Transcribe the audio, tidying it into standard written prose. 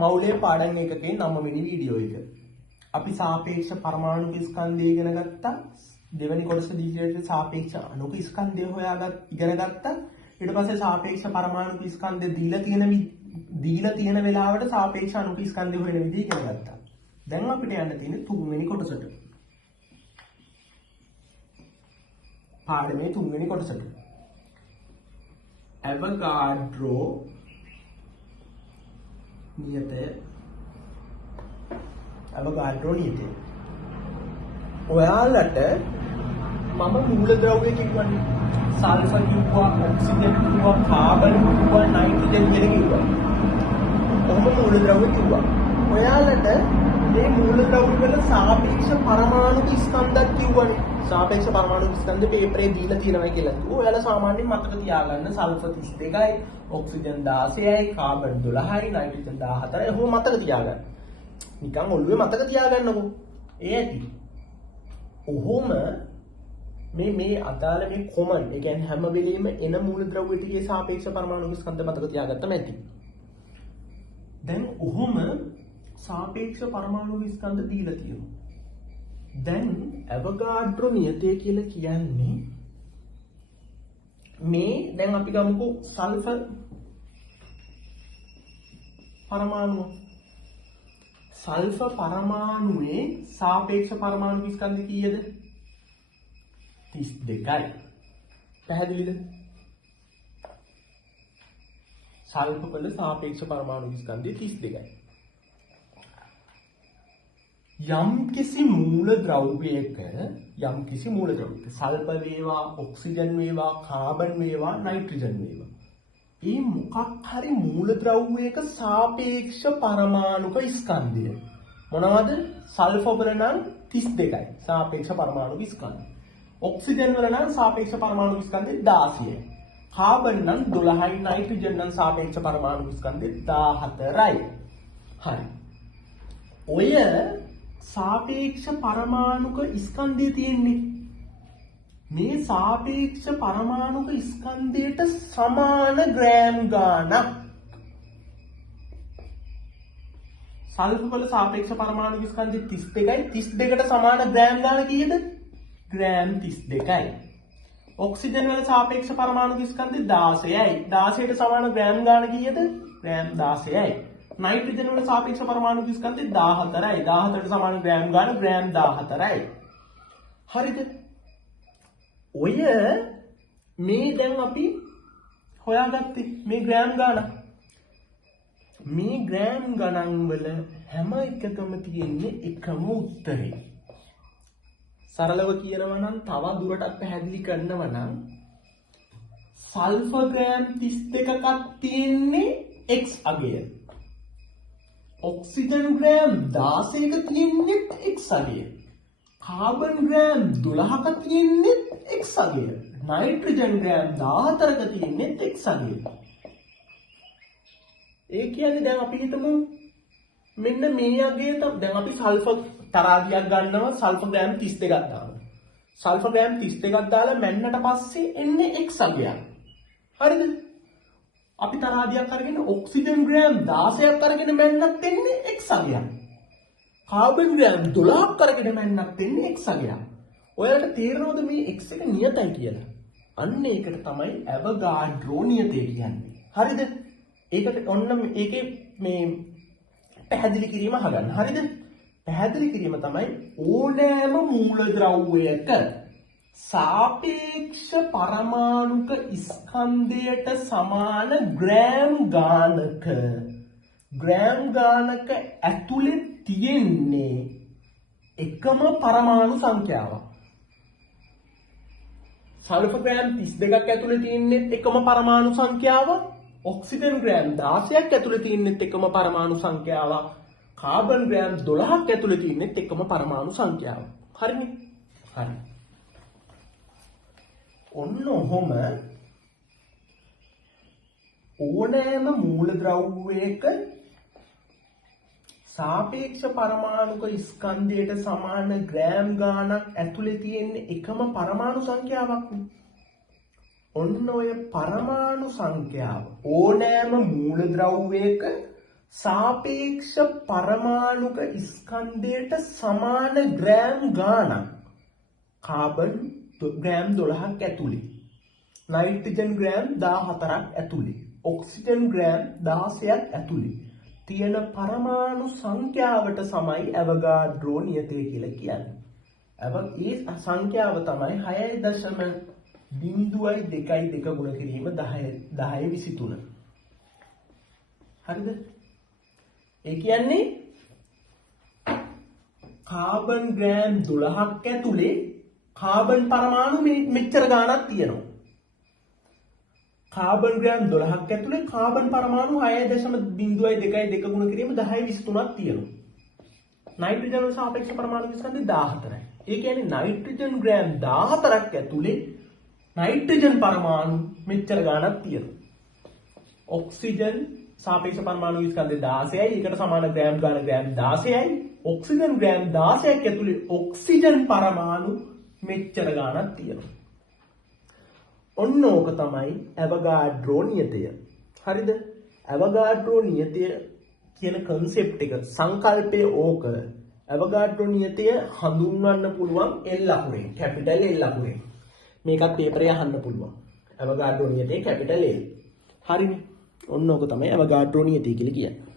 මවුලේ පාඩම් එකකේ 9 වෙනි වීඩියෝ එක. අපි සාපේක්ෂ පරමාණු ස්කන්ධය ඉගෙන ගත්තා. දෙවෙනි කොටස දීලා සාපේක්ෂ අණුක ස්කන්ධය ඉගෙන ගත්තා. ඊට පස්සේ සාපේක්ෂ පරමාණු ස්කන්ධය දීලා තියෙන වෙලාවට සාපේක්ෂ අණුක ස්කන්ධය හොයන විදිහ ඉගෙන ගත්තා. දැන් අපිට යන්න තියෙන්නේ තුන්වෙනි කොටසට. පාඩමේ තුන්වෙනි කොටසට. ඇවොගාඩ්‍රෝ නියතය. ඇවොගාඩ්‍රෝ නියතය. ඔයාලට මම මූලද්‍රව්‍ය කිව්වනේ. සල්ෆර් කිව්වා, ඔක්සිජන් කිව්වා, කාබන් කිව්වා, නයිට්‍රජන් කියලා කිව්වා. කොහොම මූලද්‍රව්‍ය කිව්වා. ඔයාලට මේ මූලද්‍රව්‍ය වල සාපේක්ෂ පරමාණු ස්කන්ධයක් කිව්වනේ. සාපේක්ෂ පරමාණු ස්කන්ධ පේපරේ දීලා තියෙනවා කියලා කිව්වා. ඔයාලා සාමාන්‍යයෙන් මතක තියාගන්න සල්ෆර් 32යි, ඔක්සිජන් 16යි, කාබන් 12යි, නයිට්‍රජන් 14යි. ඔහොම මතක තියාගන්න. නිකන් ඔළුවේ මතක තියාගන්නකො. ඒ ඇති. ඔහොම මේ අදාළ මේ කොමන් ඒ කියන්නේ හැම වෙලෙම එන මූලද්‍රව්‍ය ටිකේ සාපේක්ෂ පරමාණු ස්කන්ධ මතක තියාගත්තම ඇති. දැන් ඔහොම සාපේක්ෂ පරමාණු ස්කන්ධ දීලා තියෙනවා. දැන් ඇවොගාඩ්‍රෝ නියතය කියලා කියන්නේ මේ දැන් අපි ගමුකෝ සල්ෆර් පරමාණුව. සල්ෆර් පරමාණුවේ සාපේක්ෂ පරමාණු ස්කන්ධ කීයද? 32යි. පැහැදිලිද? සල්ෆර් වල සාපේක්ෂ පරමාණු ස්කන්ධය 32යි. යම්කිසි මූලද්‍රව්‍යයක සල්ෆර් වේවා, ඔක්සිජන් වේවා, කාබන් වේවා, නයිට්‍රජන් වේවා. මේ මොකක් හරි මූලද්‍රව්‍යයක සාපේක්ෂ පරමාණුක ස්කන්ධය මොනවද? සල්ෆර් වල නම් 32යි සාපේක්ෂ පරමාණු ස්කන්ධය. ඔක්සිජන් වල නම් සාපේක්ෂ පරමාණු ස්කන්ධය 16යි. කාබන් නම් 12යි, නයිට්‍රජන් නම් සාපේක්ෂ පරමාණු ස්කන්ධය 14යි. හරි. ඔය සාපේක්ෂ පරමාණුක ස්කන්ධය තියෙන්නේ මේ සාපේක්ෂ පරමාණුක ස්කන්ධයට සමාන ග්‍රෑම් ගාණක්. සල්ෆර් වල සාපේක්ෂ පරමාණු ස්කන්ධය 32යි. 32ට සමාන ග්‍රෑම් ගාණ කීයද? ග්‍රෑම් 32යි. ඔක්සිජන් වල සාපේක්ෂ පරමාණු ස්කන්ධය 16යි. 16ට සමාන ග්‍රෑම් ගාණ කීයද? ග්‍රෑම් 16යි. නයිට්‍රජන් වල සාපේක්ෂ පරමාණු ස්කන්ධය 14යි. 14ට සමාන ග්‍රෑම් ගාණ ග්‍රෑම් 14යි. හරිද? ඔය මේ දැන් අපි හොයාගත්තේ මේ ග්‍රෑම් ගාණ. මේ ග්‍රෑම් ගණන් වල හැම එකකම තියෙන්නේ එකම උත්තරේ. සරලව කියනවා නම් තව දුරටත් පැහැදිලි කරනවා නම් සල්ෆර් ග්‍රෑම් 32ක් තියෙන්නේ x අගය. ඔක්සිජන් ග්‍රෑම් 16ක තියෙන්නේ x අගය. කාබන් ග්‍රෑම් 12ක තියෙන්නේ x අගය. නයිට්‍රජන් ග්‍රෑම් 14ක තියෙන්නේ x අගය. ඒ කියන්නේ දැන් අපි හිතමු මෙන්න මේ අගය දැන් අපි සල්ෆර් තරාදියක් ගන්නවා සල්ෆර් ග්‍රෑම් 32ක් දානවා. සල්ෆර් ග්‍රෑම් 32ක් දාලා මැන්නට පස්සේ එන්නේ x අගයක්. හරිද? අපි තරාදියක් අරගෙන ඔක්සිජන් ග්‍රෑම් 16ක් අරගෙන මැන්නත් එන්නේ x අගයක්. කාබන් ග්‍රෑම් 12ක් අරගෙන මැන්නත් එන්නේ x අගයක්. ඔයාලට තේරෙනවද මේ x එක නියතයි කියලා? අන්න ඒකට තමයි ඇවොගාඩ්‍රෝ නියතය කියන්නේ. හරිද? ඒකට ඔන්න ඒකේ මේ පැහැදිලි කිරීම අහගන්න. හරිද? පැහැදිලි කිරීම තමයි ඕනෑම මූලද්‍රව්‍යයක සාපේක්ෂ පරමාණුක ස්කන්ධයට සමාන ග්‍රෑම් ගානක ඇතුලේ තියෙන්නේ එකම පරමාණු සංඛ්‍යාවක්. සල්ෆර් ග්‍රෑම් 32ක් ඇතුලේ තියෙන්නේ එකම පරමාණු සංඛ්‍යාවක්. ඔක්සිජන් ග්‍රෑම් 16ක් ඇතුලේ තියෙන්නේ එකම පරමාණු සංඛ්‍යාවක්. කාබන් ග්‍රෑම් 12ක් ඇතුලේ තියෙන්නේ එකම පරමාණු සංඛ්‍යාවක්. හරිනේ? හරි. ඔන්න ඔහොම ඕනෑම මූලද්‍රව්‍යයක සාපේක්ෂ පරමාණුක ස්කන්ධයට සමාන ග්‍රෑම් ගාණක් ඇතුලේ තියෙන එකම පරමාණු සංඛ්‍යාවක් නේ. ඔන්න ඔය පරමාණු සංඛ්‍යාව ඕනෑම මූලද්‍රව්‍යයක සාපේක්ෂ පරමාණුක ස්කන්ධයට සමාන ග්‍රෑම් ගාණක් කාබන් ග්‍රෑම් 12ක් ඇතුලේ, නයිට්‍රජන් ග්‍රෑම් 14ක් ඇතුලේ, ඔක්සිජන් ග්‍රෑම් 16ක් ඇතුලේ තියෙන පරමාණු සංඛ්‍යාවට සමයි ඇවගාඩ්‍රෝ නියතය කියලා කියන්නේ. ඒ සංඛ්‍යාව තමයි 6.0.2 ගුණ කිරීම 1023. හරිද? ඒ කියන්නේ කාබන් ග්‍රෑම් 12ක් ඇතුලේ කාබන් පරමාණු මෙච්චර ගාණක් තියෙනවා. කාබන් ග්‍රෑම් 12ක් ඇතුලේ කාබන් පරමාණු 6.0.2 ගුණ කිරීම 1023ක් තියෙනවා. නයිට්‍රජන් වල සාපේක්ෂ පරමාණු ස්කන්ධය 14යි. ඒ කියන්නේ නයිට්‍රජන් ග්‍රෑම් 14ක් ඇතුලේ නයිට්‍රජන් පරමාණු මෙච්චර ගාණක් තියෙනවා. ඔක්සිජන් සාපේක්ෂ පරමාණු ස්කන්ධය 16යි. ඒකට සමාන ග්‍රෑම් ගාන ග්‍රෑම් 16යි. ඔක්සිජන් ග්‍රෑම් 16ක් ඇතුලේ ඔක්සිජන් පරමාණු මෙච්චර ගාණක් තියෙනවා. ඔන්න ඕක තමයි ඇවගාඩ්‍රෝ නියතය. හරිද? ඇවගාඩ්‍රෝ නියතය කියන concept එක සංකල්පය ඕක. ඇවගාඩ්‍රෝ නියතය හඳුන්වන්න පුළුවන් L අකුරෙන්, capital L අකුරෙන්. මේකත් පේපරේ අහන්න පුළුවන්. ඇවගාඩ්‍රෝ නියතය capital L. හරිනේ. ඔන්න ඕක තමයි ඇවගාඩ්‍රෝ නියතය කියලා කියන්නේ.